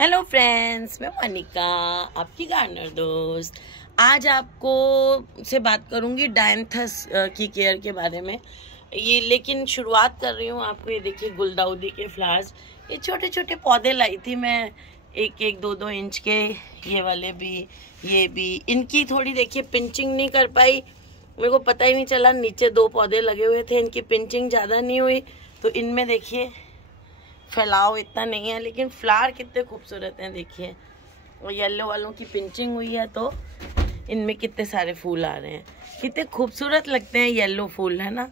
Hello friends, मैं मोनिका, आपकी gardener दोस्त। आज आपको से बात करूंगी डायंथस की केयर के बारे में। ये लेकिन शुरुआत कर रही हूँ आपको। ये देखिए गुलदाउदी के फ्लावर्स, ये छोटे छोटे पौधे लाई थी मैं, एक एक दो दो इंच के। ये वाले भी, ये भी। इनकी थोड़ी देखिए पिंचिंग नहीं कर पाई, मेरे को पता ही नहीं चला। नीचे दो पौधे लगे हुए थे, इनकी पिंचिंग ज़्यादा नहीं हुई, तो इनमें देखिए फैलाव इतना नहीं है, लेकिन फ्लावर कितने खूबसूरत हैं देखिए। और येलो वालों की पिंचिंग हुई है तो इनमें कितने सारे फूल आ रहे हैं, कितने खूबसूरत लगते हैं येलो फूल, है ना,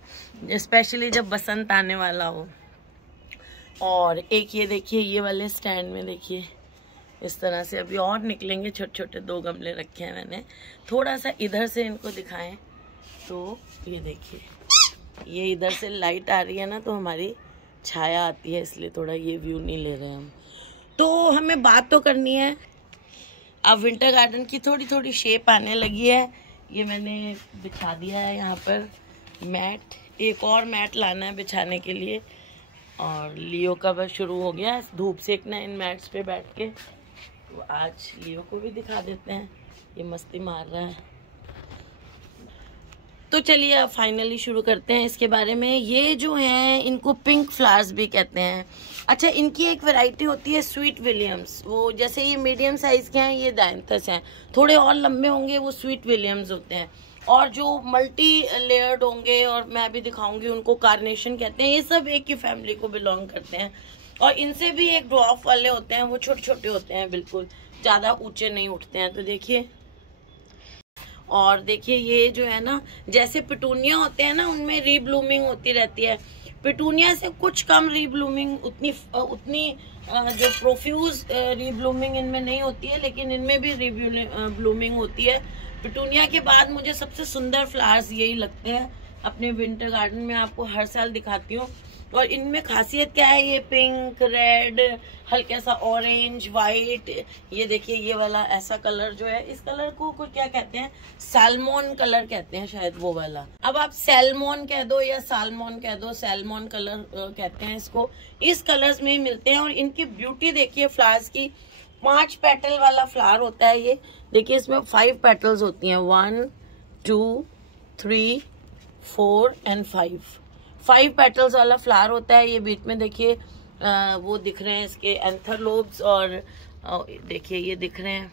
स्पेशली जब बसंत आने वाला हो। और एक ये देखिए, ये वाले स्टैंड में देखिए इस तरह से अभी और निकलेंगे। छोटे छोटे दो गमले रखे हैं मैंने, थोड़ा सा इधर से इनको दिखाएं तो ये देखिए, ये इधर से लाइट आ रही है ना, तो हमारी छाया आती है, इसलिए थोड़ा ये व्यू नहीं ले रहे हम। तो हमें बात तो करनी है। अब विंटर गार्डन की थोड़ी थोड़ी शेप आने लगी है। ये मैंने बिछा दिया है यहाँ पर मैट, एक और मैट लाना है बिछाने के लिए। और लियो का बस शुरू हो गया धूप सेकना इन मैट्स पे बैठ के, तो आज लियो को भी दिखा देते हैं, ये मस्ती मार रहा है। तो चलिए अब फाइनली शुरू करते हैं इसके बारे में। ये जो हैं इनको पिंक फ्लावर्स भी कहते हैं। अच्छा, इनकी एक वैरायटी होती है स्वीट विलियम्स, वो जैसे ये मीडियम साइज के हैं, ये डायंथस हैं। थोड़े और लंबे होंगे वो स्वीट विलियम्स होते हैं, और जो मल्टी लेयर्ड होंगे, और मैं भी दिखाऊंगी, उनको कार्नेशन कहते हैं। ये सब एक ही फैमिली को बिलोंग करते हैं। और इनसे भी एक ड्वार्फ वाले होते हैं, वो छोटे छोटे होते हैं, बिल्कुल ज़्यादा ऊंचे नहीं उठते हैं। तो देखिए, और देखिए ये जो है ना, जैसे पिटूनिया होते हैं ना, उनमें रीब्लूमिंग होती रहती है। पिटूनिया से कुछ कम रीब्लूमिंग, उतनी जो प्रोफ्यूज रीब्लूमिंग इनमें नहीं होती है, लेकिन इनमें भी रीब्लूमिंग होती है। पिटूनिया के बाद मुझे सबसे सुंदर फ्लावर्स यही लगते हैं। अपने विंटर गार्डन में आपको हर साल दिखाती हूँ। और इनमें खासियत क्या है, ये पिंक, रेड, हल्का सा ऑरेंज, वाइट, ये देखिए ये वाला ऐसा कलर जो है, इस कलर को क्या कहते हैं, सैल्मोन कलर कहते हैं शायद, वो वाला। अब आप सैल्मोन कह दो या सालमोन कह दो, सैल्मोन कलर कहते हैं इसको। इस कलर्स में ही मिलते हैं। और इनकी ब्यूटी देखिए फ्लावर्स की, 5 पेटल वाला फ्लावर होता है ये। देखिए इसमें 5 पेटल्स होती हैं, 1 2 3 4 एंड 5 पेटल्स वाला फ्लावर होता है ये। बीच में देखिए वो दिख रहे हैं इसके एंथर लोब्स, और देखिए ये दिख रहे हैं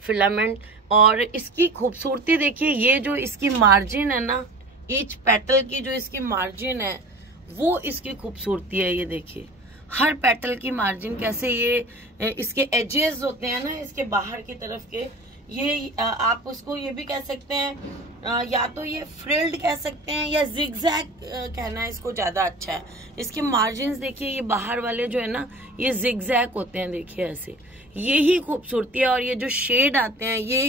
फिलामेंट। और इसकी खूबसूरती देखिए, ये जो इसकी मार्जिन है ना, ईच पेटल की जो इसकी मार्जिन है, वो इसकी खूबसूरती है। ये देखिए हर पेटल की मार्जिन कैसे, ये इसके एजेस होते हैं ना, इसके बाहर की तरफ के, ये आप उसको ये भी कह सकते हैं, या तो ये फ्रिल्ड कह सकते हैं, या जिगजैग कहना इसको ज्यादा अच्छा है। इसके मार्जिन्स देखिए, ये बाहर वाले जो है ना, ये जिगजैग होते हैं, देखिए ऐसे। ये ही खूबसूरती है। और ये जो शेड आते हैं, ये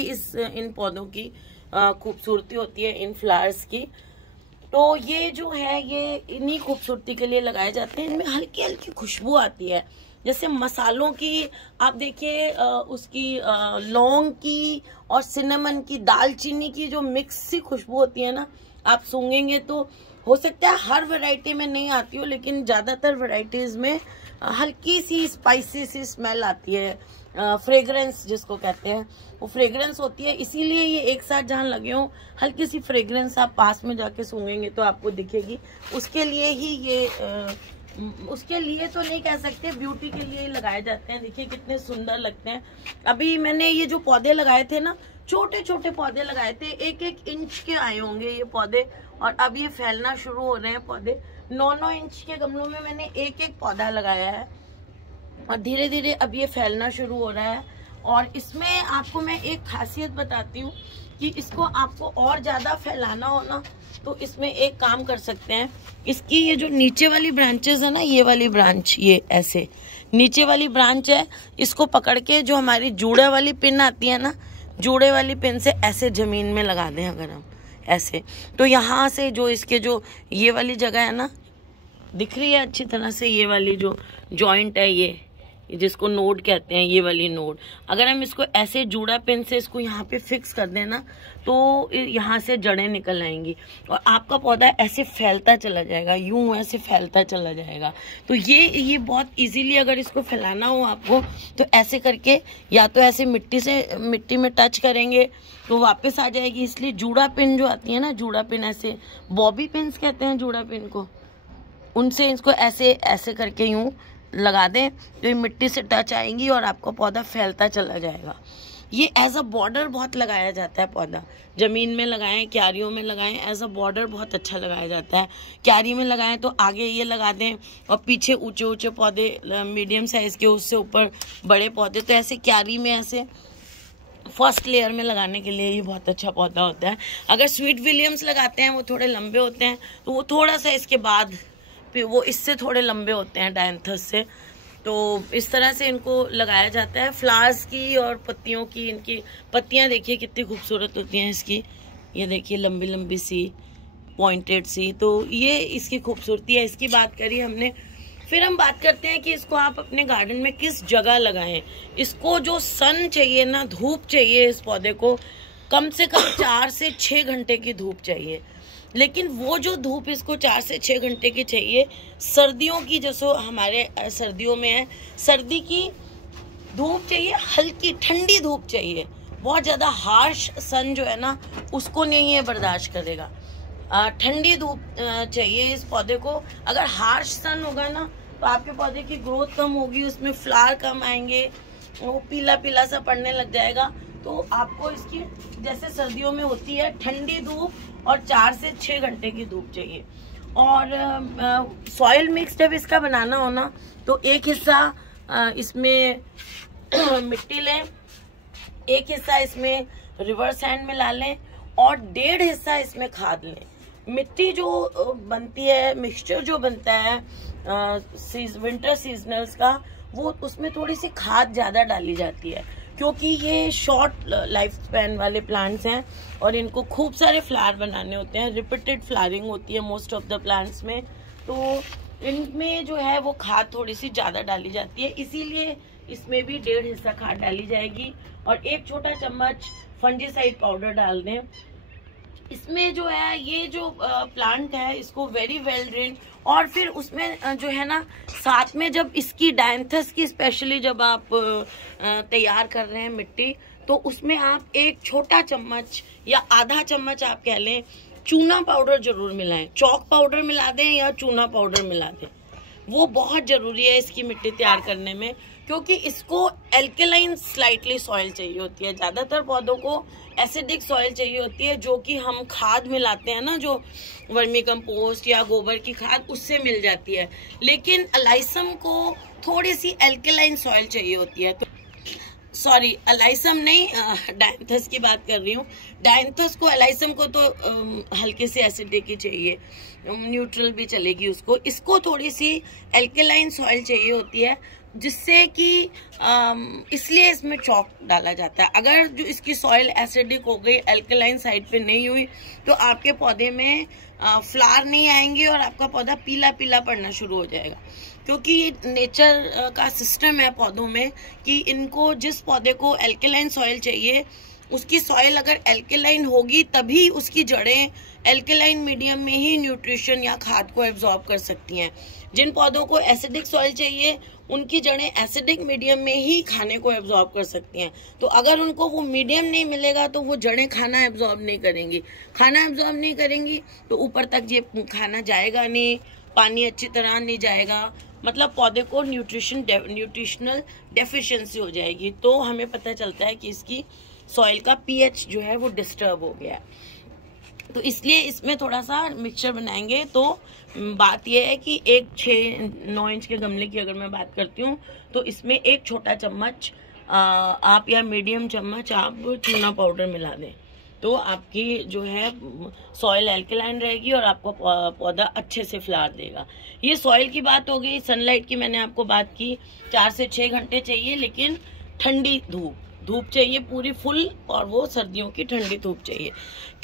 इन पौधों की खूबसूरती होती है, इन फ्लावर्स की। तो ये जो है, ये इन्हीं खूबसूरती के लिए लगाए जाते हैं। इनमें हल्की हल्की खुशबू आती है, जैसे मसालों की। आप देखिए उसकी लौंग की और सिनेमन की, दालचीनी की जो मिक्स सी खुशबू होती है ना, आप सूंघेंगे तो हो सकता है हर वैरायटी में नहीं आती हो, लेकिन ज्यादातर वैरायटीज में हल्की सी स्पाइसी सी स्मेल आती है, फ्रेग्रेंस जिसको कहते हैं, वो फ्रेग्रेंस होती है। इसीलिए ये एक साथ जहाँ लगे हों, हल्की सी फ्रेग्रेंस आप पास में जाके सूंघेंगे तो आपको दिखेगी। उसके लिए ही ये उसके लिए तो नहीं कह सकते, ब्यूटी के लिए लगाए जाते हैं। देखिए कितने सुंदर लगते हैं। अभी मैंने ये जो पौधे लगाए थे ना, छोटे छोटे पौधे लगाए थे, 1-1 इंच के आए होंगे ये पौधे, और अब ये फैलना शुरू हो रहे हैं पौधे। 9-9 इंच के गमलों में मैंने 1-1 पौधा लगाया है, और धीरे धीरे अब ये फैलना शुरू हो रहा है। और इसमें आपको मैं एक खासियत बताती हूँ कि इसको आपको और ज्यादा फैलाना हो ना, तो इसमें एक काम कर सकते हैं। इसकी ये जो नीचे वाली ब्रांचेस है ना, ये वाली ब्रांच, ये ऐसे नीचे वाली ब्रांच है, इसको पकड़ के जो हमारी जूड़े वाली पिन आती है ना, जूड़े वाली पिन से ऐसे जमीन में लगा दें अगर हम ऐसे, तो यहाँ से जो इसके जो ये वाली जगह है ना, दिख रही है अच्छी तरह से, ये वाली जो जॉइंट है, ये जिसको नोड कहते हैं, ये वाली नोड, अगर हम इसको ऐसे जूड़ा पिन से इसको यहाँ पे फिक्स कर देना तो यहाँ से जड़ें निकल आएंगी और आपका पौधा ऐसे फैलता चला जाएगा, यूं ऐसे फैलता चला जाएगा। तो ये बहुत इजीली अगर इसको फैलाना हो आपको तो ऐसे करके, या तो ऐसे मिट्टी में टच करेंगे तो वापस आ जाएगी। इसलिए जूड़ा पिन जो आती है ना, जूड़ा पिन, ऐसे बॉबी पिन्स कहते हैं जूड़ा पिन को, उनसे इसको ऐसे ऐसे करके यूं लगा दें तो ये मिट्टी से टच आएंगी और आपका पौधा फैलता चला जाएगा। ये एज अ बॉर्डर बहुत लगाया जाता है पौधा, जमीन में लगाएं, क्यारियों में लगाएं, एज अ बॉर्डर बहुत अच्छा लगाया जाता है। क्यारी में लगाएं तो आगे ये लगा दें और पीछे ऊंचे ऊंचे पौधे मीडियम साइज के, उससे ऊपर बड़े पौधे, तो ऐसे क्यारी में ऐसे फर्स्ट लेयर में लगाने के लिए ये बहुत अच्छा पौधा होता है। अगर स्वीट विलियम्स लगाते हैं, वो थोड़े लंबे होते हैं, तो वो थोड़ा सा इसके बाद फिर वो इससे थोड़े लंबे होते हैं डायंथस से। तो इस तरह से इनको लगाया जाता है। फ्लावर्स की और पत्तियों की, इनकी पत्तियां देखिए कितनी खूबसूरत होती हैं इसकी, ये देखिए लंबी लंबी सी, पॉइंटेड सी। तो ये इसकी खूबसूरती है। इसकी बात करी हमने। फिर हम बात करते हैं कि इसको आप अपने गार्डन में किस जगह लगाएं। इसको जो सन चाहिए ना, धूप चाहिए, इस पौधे को कम से कम 4 से 6 घंटे की धूप चाहिए। लेकिन वो जो धूप इसको 4 से 6 घंटे की चाहिए, सर्दियों की, जैसे हमारे सर्दियों में है, सर्दी की धूप चाहिए, हल्की ठंडी धूप चाहिए। बहुत ज़्यादा हार्श सन जो है ना, उसको नहीं ये बर्दाश्त करेगा। ठंडी धूप चाहिए इस पौधे को। अगर हार्श सन होगा ना तो आपके पौधे की ग्रोथ कम होगी, उसमें फ्लावर कम आएंगे, वो पीला पीला सा पड़ने लग जाएगा। तो आपको इसकी, जैसे सर्दियों में होती है, ठंडी धूप और 4 से 6 घंटे की धूप चाहिए। और सॉइल मिक्स जब इसका बनाना हो ना, तो एक हिस्सा इसमें मिट्टी लें, एक हिस्सा इसमें रिवर्स हैंड मिला लें और 1.5 हिस्सा इसमें खाद लें। मिट्टी जो बनती है, मिक्सचर जो बनता है विंटर सीजनल्स का, वो उसमें थोड़ी सी खाद ज्यादा डाली जाती है, क्योंकि ये शॉर्ट लाइफ स्पैन वाले प्लांट्स हैं और इनको खूब सारे फ्लावर बनाने होते हैं। रिपीटेड फ्लावरिंग होती है मोस्ट ऑफ द प्लांट्स में, तो इनमें जो है वो खाद थोड़ी सी ज़्यादा डाली जाती है। इसीलिए इसमें भी 1.5 हिस्सा खाद डाली जाएगी और 1 छोटा चम्मच फंजीसाइड पाउडर डाल दें। इसमें जो है, ये जो प्लांट है, इसको वेरी वेल ड्रेन। और फिर उसमें जो है ना, साथ में जब इसकी डायंथस की स्पेशली जब आप तैयार कर रहे हैं मिट्टी, तो उसमें आप 1 छोटा चम्मच या आधा चम्मच आप कह लें, चूना पाउडर जरूर मिलाएं। चौक पाउडर मिला दें या चूना पाउडर मिला दें, वो बहुत जरूरी है इसकी मिट्टी तैयार करने में, क्योंकि इसको एल्केलाइन स्लाइटली सॉइल चाहिए होती है। ज्यादातर पौधों को एसिडिक सॉइल चाहिए होती है, जो कि हम खाद मिलाते हैं ना, जो वर्मी कंपोस्ट या गोबर की खाद, उससे मिल जाती है। लेकिन अलाइसम को थोड़ी सी एल्केलाइन सॉइल चाहिए होती है। तो सॉरी, अलाइसम नहीं, डायंथस की बात कर रही हूँ। डायंथस को, अलाइसम को तो हल्के से एसिडिक ही चाहिए, न्यूट्रल भी चलेगी उसको। इसको थोड़ी सी एल्केलाइन सॉइल चाहिए होती है, जिससे कि इसलिए इसमें चौक डाला जाता है। अगर जो इसकी सॉइल एसिडिक हो गई, एल्कलाइन साइड पे नहीं हुई, तो आपके पौधे में फ्लावर नहीं आएंगे और आपका पौधा पीला पीला पड़ना शुरू हो जाएगा। क्योंकि नेचर का सिस्टम है पौधों में कि इनको, जिस पौधे को एल्कलाइन सॉइल चाहिए, उसकी सॉइल अगर एल्कलाइन होगी तभी उसकी जड़ें एल्कलाइन मीडियम में ही न्यूट्रिशन या खाद को एब्जॉर्ब कर सकती हैं। जिन पौधों को एसिडिक सॉइल चाहिए, उनकी जड़ें एसिडिक मीडियम में ही खाने को एब्जॉर्ब कर सकती हैं। तो अगर उनको वो मीडियम नहीं मिलेगा तो वो जड़ें खाना एब्जॉर्ब नहीं करेंगी। खाना एब्जॉर्ब नहीं करेंगी तो ऊपर तक ये खाना जाएगा नहीं, पानी अच्छी तरह नहीं जाएगा, मतलब पौधे को न्यूट्रिशनल डेफिशिएंसी हो जाएगी। तो हमें पता चलता है कि इसकी सॉइल का पीएच जो है वो डिस्टर्ब हो गया है। तो इसलिए इसमें थोड़ा सा मिक्सचर बनाएंगे। तो बात यह है कि 6-9 इंच के गमले की अगर मैं बात करती हूँ, तो इसमें 1 छोटा चम्मच आप या मीडियम चम्मच आप चूना पाउडर मिला दें, तो आपकी जो है सॉइल एल्कलाइन रहेगी और आपका पौधा अच्छे से फ्लावर देगा। ये सॉइल की बात हो गई। सनलाइट की मैंने आपको बात की, 4 से 6 घंटे चाहिए, लेकिन ठंडी धूप, धूप चाहिए पूरी फुल, और वो सर्दियों की ठंडी धूप चाहिए।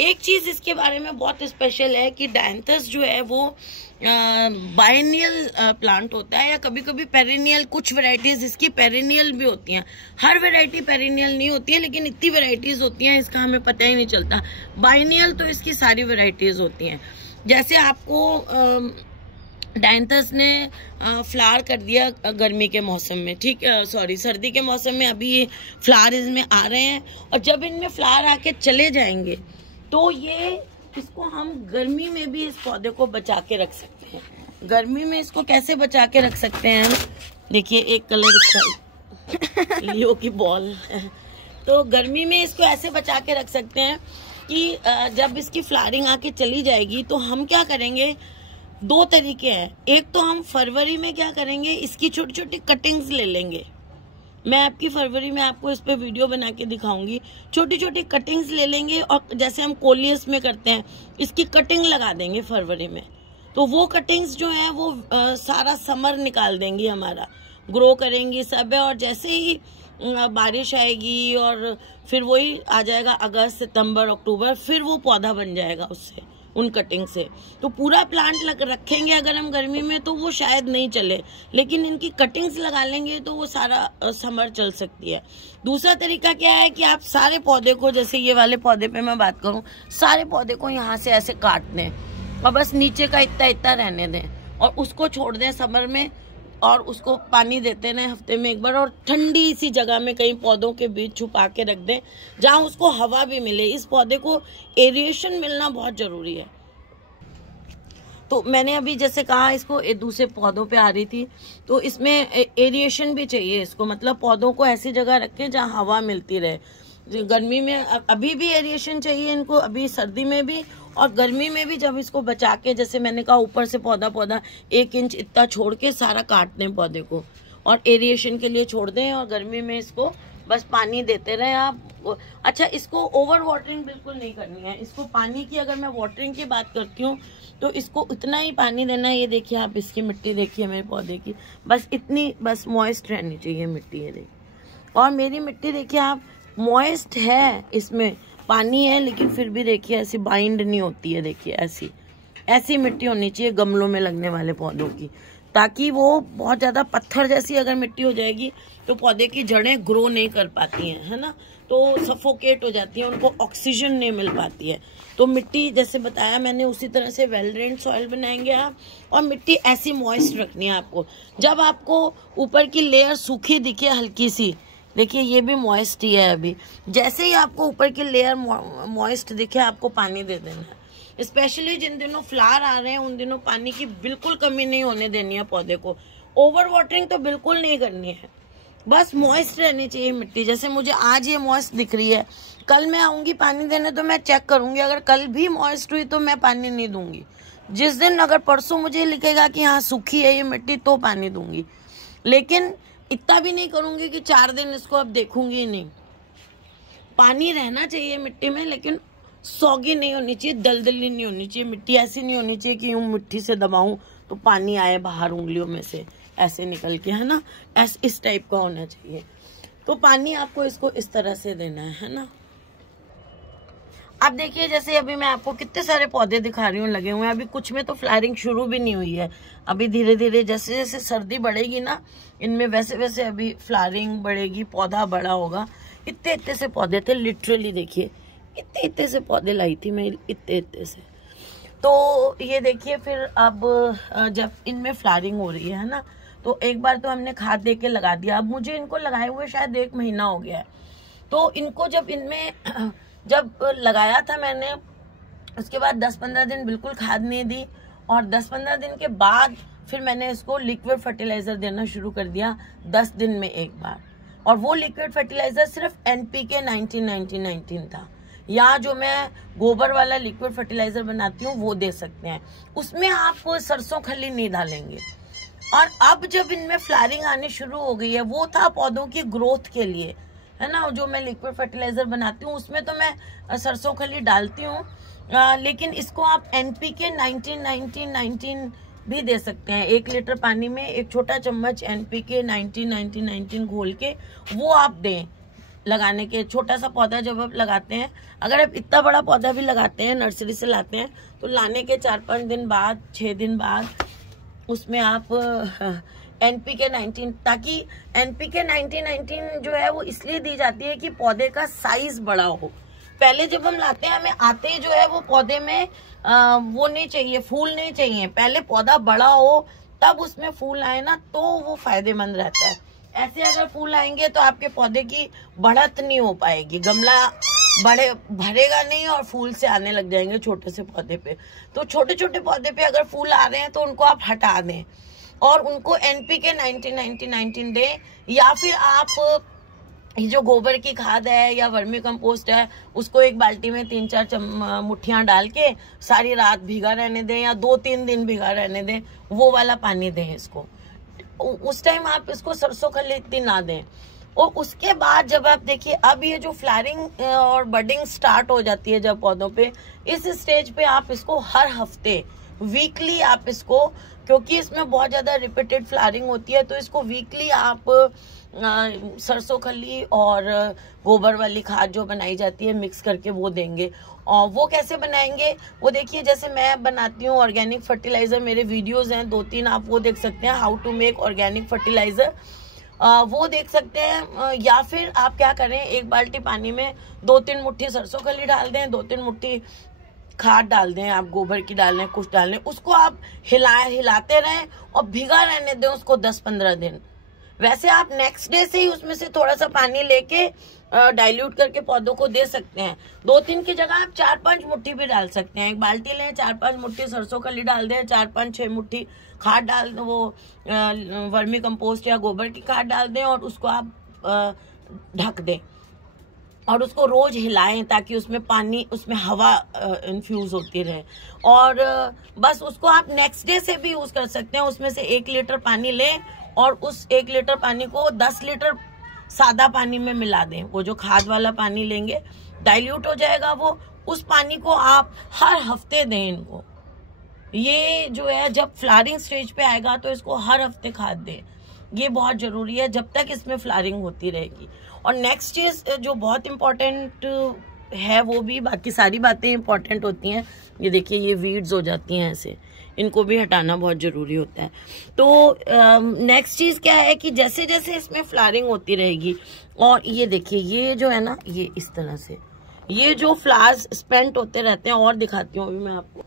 एक चीज इसके बारे में बहुत स्पेशल है कि डायंथस जो है वो बायनियल प्लांट होता है, या कभी कभी पेरिनियल, कुछ वैरायटीज इसकी पेरिनियल भी होती हैं। हर वैरायटी पेरिनियल नहीं होती है, लेकिन इतनी वैरायटीज होती हैं इसका हमें पता ही नहीं चलता। बायनियल तो इसकी सारी वैरायटीज होती हैं। जैसे आपको डायंथस ने फ्लावर कर दिया गर्मी के मौसम में, ठीक है, सॉरी सर्दी के मौसम में, अभी ये फ्लावर इसमें आ रहे हैं, और जब इनमें फ्लावर आके चले जाएंगे तो ये इसको हम गर्मी में भी इस पौधे को बचा के रख सकते हैं। गर्मी में इसको कैसे बचा के रख सकते हैं? देखिए एक कलर इसका लियो की बॉल है, तो गर्मी में इसको ऐसे बचा के रख सकते हैं कि जब इसकी फ्लावरिंग आके चली जाएगी तो हम क्या करेंगे, दो तरीके हैं। एक तो हम फरवरी में क्या करेंगे, इसकी छोटी छोटी कटिंग्स ले लेंगे। मैं आपकी फरवरी में आपको इस पे वीडियो बना के दिखाऊंगी। छोटी छोटी कटिंग्स ले लेंगे, और जैसे हम कोलियस में करते हैं इसकी कटिंग लगा देंगे फरवरी में। तो वो कटिंग्स जो है वो सारा समर निकाल देंगी, हमारा ग्रो करेंगी सब है। और जैसे ही बारिश आएगी और फिर वही आ जाएगा अगस्त, सितंबर, अक्टूबर, फिर वो पौधा बन जाएगा उससे, उन कटिंग से। तो पूरा प्लांट रखेंगे अगर हम गर्मी में तो वो शायद नहीं चले, लेकिन इनकी कटिंग्स लगा लेंगे तो वो सारा समर चल सकती है। दूसरा तरीका क्या है कि आप सारे पौधे को, जैसे ये वाले पौधे पे मैं बात करूं, सारे पौधे को यहाँ से ऐसे काट दें और बस नीचे का इतना इतना रहने दें, और उसको छोड़ दें समर में, और उसको पानी देते रहें हफ्ते में एक बार, और ठंडी सी जगह में कहीं पौधों के बीच छुपा के रख दें जहां उसको हवा भी मिले। इस पौधे को एरिएशन मिलना बहुत जरूरी है। तो मैंने अभी जैसे कहा इसको दूसरे पौधों पे आ रही थी, तो इसमें एरिएशन भी चाहिए इसको, मतलब पौधों को ऐसी जगह रखें जहां हवा मिलती रहे। गर्मी में अभी भी एरिएशन चाहिए इनको, अभी सर्दी में भी और गर्मी में भी। जब इसको बचा के, जैसे मैंने कहा ऊपर से पौधा 1 इंच इतना छोड़ के सारा काट दें पौधे को, और एरिएशन के लिए छोड़ दें, और गर्मी में इसको बस पानी देते रहे आप। अच्छा, इसको ओवर वाटरिंग बिल्कुल नहीं करनी है। इसको पानी की, अगर मैं वाटरिंग की बात करती हूँ तो इसको इतना ही पानी देना है। ये देखिए आप, इसकी मिट्टी देखिए मेरे पौधे की, बस इतनी, बस मॉइस्ट रहनी चाहिए मिट्टी। ये देखिए, और मेरी मिट्टी देखिए आप, मॉइस्ट है, इसमें पानी है, लेकिन फिर भी देखिए ऐसी बाइंड नहीं होती है। देखिए ऐसी मिट्टी होनी चाहिए गमलों में लगने वाले पौधों की, ताकि वो बहुत ज्यादा पत्थर जैसी अगर मिट्टी हो जाएगी तो पौधे की जड़ें ग्रो नहीं कर पाती हैं, है ना, तो सफोकेट हो जाती हैं, उनको ऑक्सीजन नहीं मिल पाती है। तो मिट्टी जैसे बताया मैंने, उसी तरह से वेल ड्रेन्ड सॉइल बनाएंगे आप, और मिट्टी ऐसी मॉइस्ट रखनी है आपको। जब आपको ऊपर की लेयर सूखी दिखे हल्की सी, देखिए ये भी मॉइस्ट ही है अभी, जैसे ही आपको ऊपर की लेयर मॉइस्ट दिखे आपको पानी दे देना है। स्पेशली जिन दिनों फ्लावर आ रहे हैं उन दिनों पानी की बिल्कुल कमी नहीं होने देनी है पौधे को। ओवर वाटरिंग तो बिल्कुल नहीं करनी है, बस मॉइस्ट रहनी चाहिए मिट्टी। जैसे मुझे आज ये मॉइस्ट दिख रही है, कल मैं आऊंगी पानी देने तो मैं चेक करूंगी, अगर कल भी मॉइस्ट हुई तो मैं पानी नहीं दूंगी। जिस दिन, अगर परसों मुझे लिखेगा कि हाँ सूखी है ये मिट्टी, तो पानी दूंगी। लेकिन इतना भी नहीं करूंगी कि 4 दिन इसको अब देखूंगी नहीं। पानी रहना चाहिए मिट्टी में, लेकिन सौगी नहीं होनी चाहिए, दलदली नहीं होनी चाहिए मिट्टी। ऐसी नहीं होनी चाहिए कि यूं मिट्टी से दबाऊं तो पानी आए बाहर उंगलियों में से ऐसे निकल के, है ना, इस टाइप का होना चाहिए। तो पानी आपको इसको इस तरह से देना है ना। अब देखिए, जैसे अभी मैं आपको कितने सारे पौधे दिखा रही हूँ लगे हुए हैं, अभी कुछ में तो फ्लावरिंग शुरू भी नहीं हुई है। अभी धीरे धीरे जैसे जैसे सर्दी बढ़ेगी ना इनमें, वैसे वैसे अभी फ्लावरिंग बढ़ेगी, पौधा बड़ा होगा। इतने इतने से पौधे थे, लिटरली देखिए इतने इतने से पौधे लाई थी मैं, इतने इतने से। तो ये देखिए, फिर अब जब इनमें फ्लावरिंग हो रही है ना, तो एक बार तो हमने खाद दे के लगा दिया। अब मुझे इनको लगाए हुए शायद 1 महीना हो गया है। तो इनको जब इनमें जब लगाया था मैंने, उसके बाद 10-15 दिन बिल्कुल खाद नहीं दी, और 10-15 दिन के बाद फिर मैंने इसको लिक्विड फर्टिलाइजर देना शुरू कर दिया 10 दिन में एक बार। और वो लिक्विड फर्टिलाइजर सिर्फ NPK 19-19-19 था, या जो मैं गोबर वाला लिक्विड फर्टिलाइजर बनाती हूँ वो दे सकते हैं। उसमें आप सरसों खली नहीं डालेंगे। और अब जब इनमें फ्लावरिंग आनी शुरू हो गई है, वो था पौधों की ग्रोथ के लिए, है ना। जो मैं लिक्विड फर्टिलाइजर बनाती हूँ उसमें तो मैं सरसों खली डालती हूँ, लेकिन इसको आप NPK 19-19-19 भी दे सकते हैं। 1 लीटर पानी में 1 छोटा चम्मच NPK 19-19-19 घोल के वो आप दें, लगाने के, छोटा सा पौधा जब आप लगाते हैं, अगर आप इतना बड़ा पौधा भी लगाते हैं, नर्सरी से लाते हैं, तो लाने के 4-5 दिन बाद, 6 दिन बाद उसमें आप NPK 19, ताकि NPK 19 जो है वो इसलिए दी जाती है कि पौधे का साइज बड़ा हो। पहले जब हम लाते हैं, हमें आते जो है वो पौधे में वो नहीं चाहिए, फूल नहीं चाहिए, पहले पौधा बड़ा हो तब उसमें फूल आए ना, तो वो फायदेमंद रहता है। ऐसे अगर फूल आएंगे तो आपके पौधे की बढ़त नहीं हो पाएगी, गमला भरेगा नहीं और फूल से आने लग जाएंगे छोटे से पौधे पे। तो छोटे छोटे पौधे पे अगर फूल आ रहे हैं तो उनको आप हटा दें और उनको NPK 19 दें, या फिर आप ये जो गोबर की खाद है या वर्मी कंपोस्ट है उसको एक बाल्टी में 3-4 मुट्ठियां डाल के सारी रात भीगा रहने दें या 2-3 दिन भीगा रहने दें, वो वाला पानी दें इसको। उस टाइम आप इसको सरसों खली इतनी ना दें। और उसके बाद जब आप देखिए, अब ये जो फ्लावरिंग और बडिंग स्टार्ट हो जाती है जब पौधों पे, इस स्टेज पे आप इसको हर हफ्ते, वीकली आप इसको, क्योंकि इसमें बहुत ज्यादा रिपीटेड फ्लावरिंग होती है, तो इसको वीकली आप सरसों खली और गोबर वाली खाद जो बनाई जाती है मिक्स करके वो देंगे। और वो कैसे बनाएंगे वो देखिए, जैसे मैं बनाती हूँ ऑर्गेनिक फर्टिलाइजर, मेरे वीडियोस हैं 2-3, आप वो देख सकते हैं, how to make organic fertiliser, वो देख सकते हैं। या फिर आप क्या करें, एक बाल्टी पानी में 2-3 मुट्ठी सरसों खली डाल दें, 2-3 मुट्ठी खाद डाल दें, आप गोबर की डाल लें, कुछ डाल लें, उसको आप हिलाते रहें और भिगा रहने दें उसको 10-15 दिन। वैसे आप नेक्स्ट डे से ही उसमें से थोड़ा सा पानी लेके डाइल्यूट करके पौधों को दे सकते हैं। 2-3 की जगह आप 4-5 मुट्ठी भी डाल सकते हैं। एक बाल्टी लें, 4-5 मुट्ठी सरसों खली डाल दें, 4-5-6 मुट्ठी खाद डाल, वो वर्मी कंपोस्ट या गोबर की खाद डाल दें और उसको आप ढक दें और उसको रोज हिलाएं ताकि उसमें पानी, उसमें हवा इन्फ्यूज होती रहे। और बस उसको आप नेक्स्ट डे से भी यूज कर सकते हैं। उसमें से 1 लीटर पानी लें और उस 1 लीटर पानी को 10 लीटर सादा पानी में मिला दें। वो जो खाद वाला पानी लेंगे, डाइल्यूट हो जाएगा वो, उस पानी को आप हर हफ्ते दें इनको। ये जो है जब फ्लावरिंग स्टेज पे आएगा तो इसको हर हफ्ते खाद दें, ये बहुत जरूरी है जब तक इसमें फ्लावरिंग होती रहेगी। और नेक्स्ट चीज जो बहुत इम्पोर्टेंट है, वो भी, बाकी सारी बातें इम्पोर्टेंट होती हैं, ये देखिए ये वीड्स हो जाती हैं ऐसे, इनको भी हटाना बहुत जरूरी होता है। तो नेक्स्ट चीज क्या है कि जैसे जैसे इसमें फ्लावरिंग होती रहेगी, और ये देखिए ये जो है ना, ये इस तरह से ये जो फ्लावर्स स्पेंट होते रहते हैं, और दिखाती हूँ अभी मैं आपको,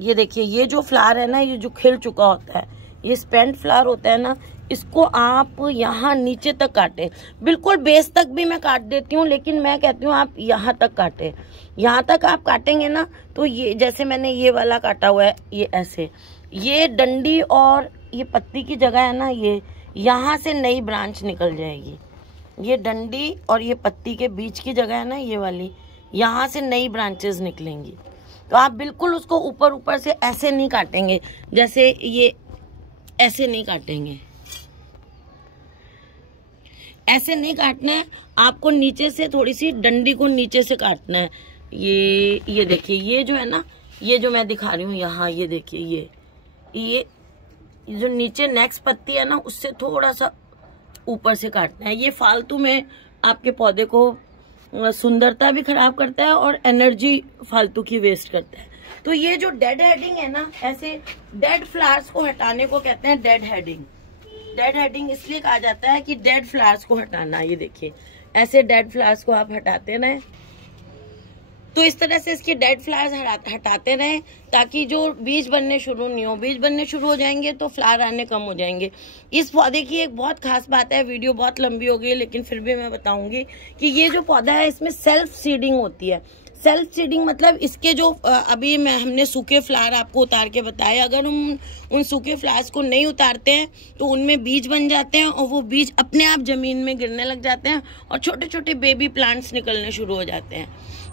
ये देखिए ये जो फ्लावर है ना, ये जो खिल चुका होता है, ये स्पेंट फ्लावर होता है ना, इसको आप यहाँ नीचे तक काटें, बिल्कुल बेस तक भी मैं काट देती हूँ, लेकिन मैं कहती हूँ आप यहाँ तक काटें। यहाँ तक आप काटेंगे ना तो ये, जैसे मैंने ये वाला काटा हुआ है, ये ऐसे, ये डंडी और ये पत्ती की जगह है ना, ये यहाँ से नई ब्रांच निकल जाएगी। ये डंडी और ये पत्ती के बीच की जगह है ना, ये वाली, यहाँ से नई ब्रांचेस निकलेंगी। तो आप बिल्कुल उसको ऊपर ऊपर से ऐसे नहीं काटेंगे, जैसे ये ऐसे नहीं काटेंगे, ऐसे नहीं काटना है आपको, नीचे से थोड़ी सी डंडी को नीचे से काटना है। ये देखिए ये जो है ना, ये जो मैं दिखा रही हूँ यहाँ, ये देखिए ये जो नीचे नेक्स्ट पत्ती है ना, उससे थोड़ा सा ऊपर से काटना है। ये फालतू में आपके पौधे को सुंदरता भी खराब करता है और एनर्जी फालतू की वेस्ट करता है। तो ये जो डेड हेडिंग है ना, ऐसे डेड फ्लावर्स को हटाने को कहते हैं डेड हेडिंग। डेड हेडिंग इसलिए कहा जाता है कि डेड फ्लावर्स को हटाना। ये देखिए ऐसे डेड फ्लावर्स को आप हटाते रहें, तो इस तरह से इसके डेड फ्लावर्स हटाते रहें ताकि जो बीज बनने शुरू नहीं हो। बीज बनने शुरू हो जाएंगे तो फ्लावर आने कम हो जाएंगे। इस पौधे की एक बहुत खास बात है, वीडियो बहुत लंबी हो गई लेकिन फिर भी मैं बताऊंगी कि ये जो पौधा है इसमें सेल्फ सीडिंग होती है। सेल्फ सीडिंग मतलब इसके जो अभी हमने सूखे फ्लावर आपको उतार के बताए, अगर हम उन सूखे फ्लावर्स को नहीं उतारते हैं तो उनमें बीज बन जाते हैं और वो बीज अपने आप जमीन में गिरने लग जाते हैं और छोटे छोटे बेबी प्लांट्स निकलने शुरू हो जाते हैं।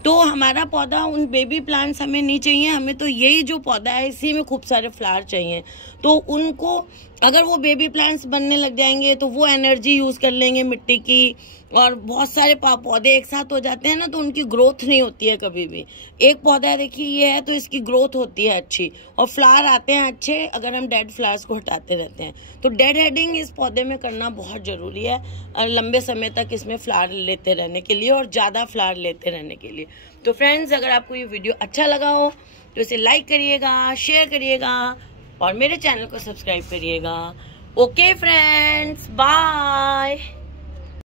तो हमारा पौधा, उन बेबी प्लांट्स हमें नहीं चाहिए, हमें तो यही जो पौधा है इसी में खूब सारे फ्लावर चाहिए। तो उनको अगर वो बेबी प्लांट्स बनने लग जाएंगे तो वो एनर्जी यूज कर लेंगे मिट्टी की, और बहुत सारे पौधे एक साथ हो जाते हैं ना तो उनकी ग्रोथ नहीं होती है कभी भी। एक पौधा देखिए ये है तो इसकी ग्रोथ होती है अच्छी, और फ्लावर आते हैं अच्छे अगर हम डेड फ्लावर्स को हटाते रहते हैं। तो डेड हेडिंग इस पौधे में करना बहुत जरूरी है लंबे समय तक इसमें फ्लावर लेते रहने के लिए और ज्यादा फ्लावर लेते रहने के लिए। तो फ्रेंड्स, अगर आपको ये वीडियो अच्छा लगा हो तो इसे लाइक करिएगा, शेयर करिएगा और मेरे चैनल को सब्सक्राइब करिएगा। Okay friends, bye.